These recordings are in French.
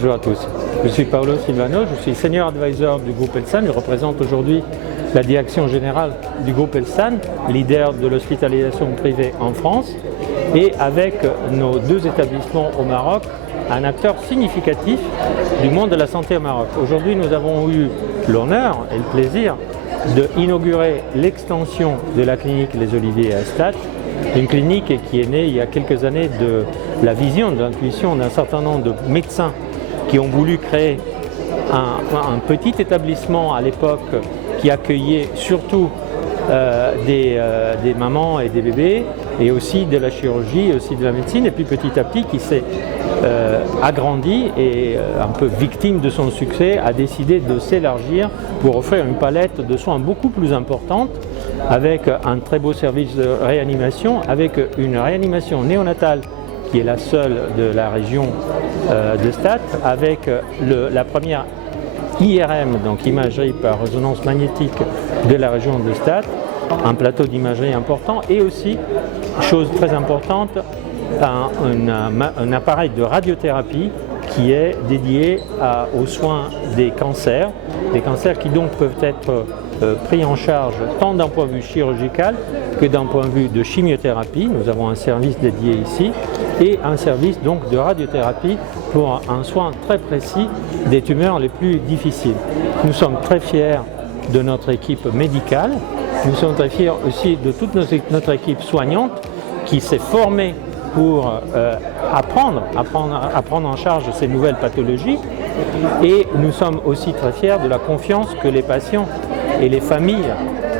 Bonjour à tous, je suis Paolo Silvano, je suis Senior Advisor du groupe Elsan, je représente aujourd'hui la direction générale du groupe Elsan, leader de l'hospitalisation privée en France, et avec nos deux établissements au Maroc, un acteur significatif du monde de la santé au Maroc. Aujourd'hui, nous avons eu l'honneur et le plaisir d'inaugurer l'extension de la clinique Les Oliviers à Stade, une clinique qui est née il y a quelques années de la vision, de l'intuition d'un certain nombre de médecins qui ont voulu créer un petit établissement à l'époque qui accueillait surtout des mamans et des bébés, et aussi de la chirurgie, aussi de la médecine, et puis petit à petit qui s'est agrandi et un peu victime de son succès a décidé de s'élargir pour offrir une palette de soins beaucoup plus importante, avec un très beau service de réanimation, avec une réanimation néonatale qui est la seule de la région de Stade, avec la première IRM, donc imagerie par résonance magnétique de la région de Stade, un plateau d'imagerie important, et aussi, chose très importante, un appareil de radiothérapie qui est dédié aux soins des cancers qui donc peuvent être pris en charge tant d'un point de vue chirurgical que d'un point de vue de chimiothérapie. Nous avons un service dédié ici et un service donc de radiothérapie pour un soin très précis des tumeurs les plus difficiles. Nous sommes très fiers de notre équipe médicale, nous sommes très fiers aussi de toute notre équipe soignante qui s'est formée pour prendre en charge ces nouvelles pathologies, et nous sommes aussi très fiers de la confiance que les patients et les familles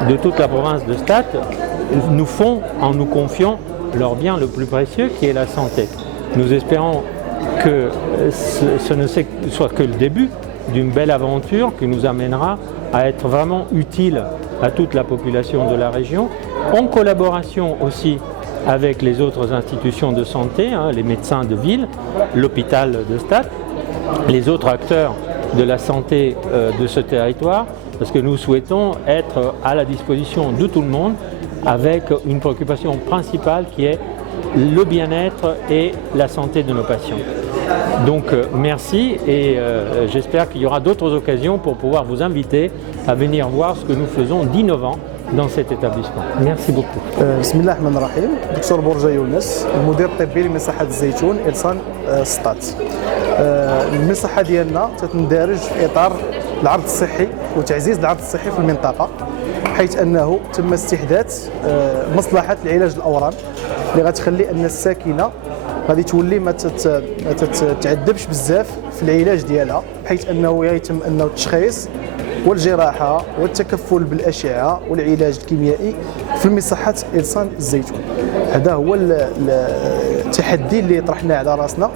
de toute la province de Stade nous font en nous confiant leur bien le plus précieux qui est la santé. Nous espérons que ce ne soit que le début d'une belle aventure qui nous amènera à être vraiment utile à toute la population de la région, en collaboration aussi avec les autres institutions de santé, les médecins de ville, l'hôpital de Stade, les autres acteurs de la santé de ce territoire, parce que nous souhaitons être à la disposition de tout le monde avec une préoccupation principale qui est le bien-être et la santé de nos patients. Donc merci, et j'espère qu'il y aura d'autres occasions pour pouvoir vous inviter à venir voir ce que nous faisons d'innovant dans cet établissement. Merci beaucoup. بسم الله الرحمن الرحيم. دكتور برجا يونس، المدير الطبي لمصحة الزيتون إلسان سطات. المصحة ديالنا تندرج في إطار العرض الصحي وتعزيز العرض الصحي في المنطقة، حيث أنه تم استحداث مصلحة العلاج الأورام اللي غتخلي أن الساكنة غادي تولي ما تتعذبش بزاف في العلاج ديالها، بحيث أنه يتم أنه التشخيص والجراحة والتكفل بالأشعة والعلاج الكيميائي في مصحة إلسان الزيتون. هذا هو التحدي اللي طرحناه على راسنا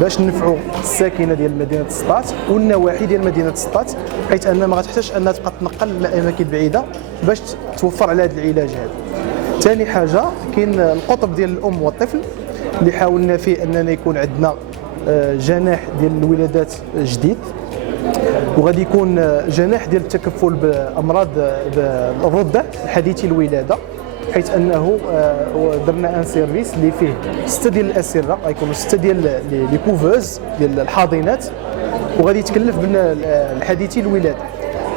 باش ننفعوا الساكنة ديال مدينة سطات والنواحي ديال مدينة سطات، حيث أنها ما غتحتاجش أنها تبقى تنقل لأماكن بعيدة باش توفر على هذا العلاج هذا. ثاني حاجة كاين القطب ديال الأم والطفل اللي حاولنا فيه أننا يكون عندنا جناح ديال الولادات جديد، وغادي يكون جناح ديال التكفل بامراض الرضع الحديثي الولاده، حيث انه درنا ان سيرفيس اللي فيه 6 ديال الاسره، غيكونوا 6 ديال لي كوفوز ديال الحاضنات، وغادي يتكلف بالحديثي الولاده.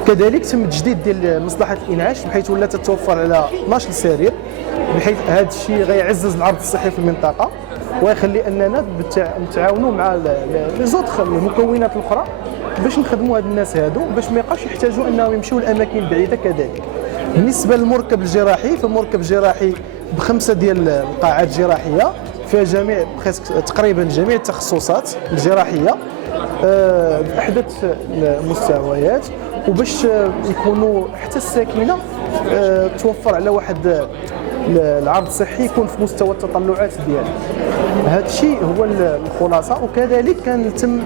كذلك تم التجديد ديال مصلحه الانعاش بحيث ولات تتوفر على 12 سرير، بحيث هذا الشيء غيعزز العرض الصحي في المنطقه ويخلي اننا نتعاونوا مع لي زوطخ المكونات الاخرى باش نخدموا هاد الناس هادو باش ما يبقاوش يحتاجوا انهم يمشيو لاماكن بعيده. كذلك بالنسبه للمركب الجراحي، فالمركب الجراحي ب5 ديال القاعات الجراحيه فيها جميع تقريبا جميع التخصصات الجراحيه باحدث المستويات، وباش يكونوا حتى الساكنه توفر على واحد العرض الصحي يكون في مستوى التطلعات ديالها. هذا الشيء هو الخلاصه. وكذلك كان تم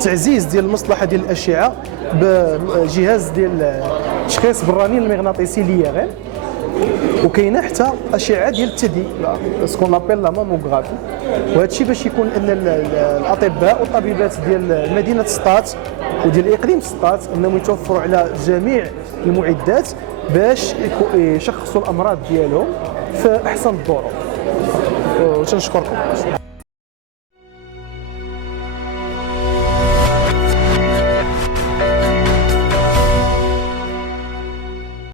تعزيز ديال المصلحه ديال الاشعه بجهاز ديال التشخيص بالرنين المغناطيسي ليغان، وكاينه حتى اشعه ديال التدي سكون لابيل لا ماموغرافي، وهذا الشيء باش يكون ان الاطباء والطبيبات ديال مدينه سطات وديال اقليم سطات انهم يتوفروا على جميع المعدات باش يشخصوا الامراض ديالهم في احسن الظروف. وتنشكركم.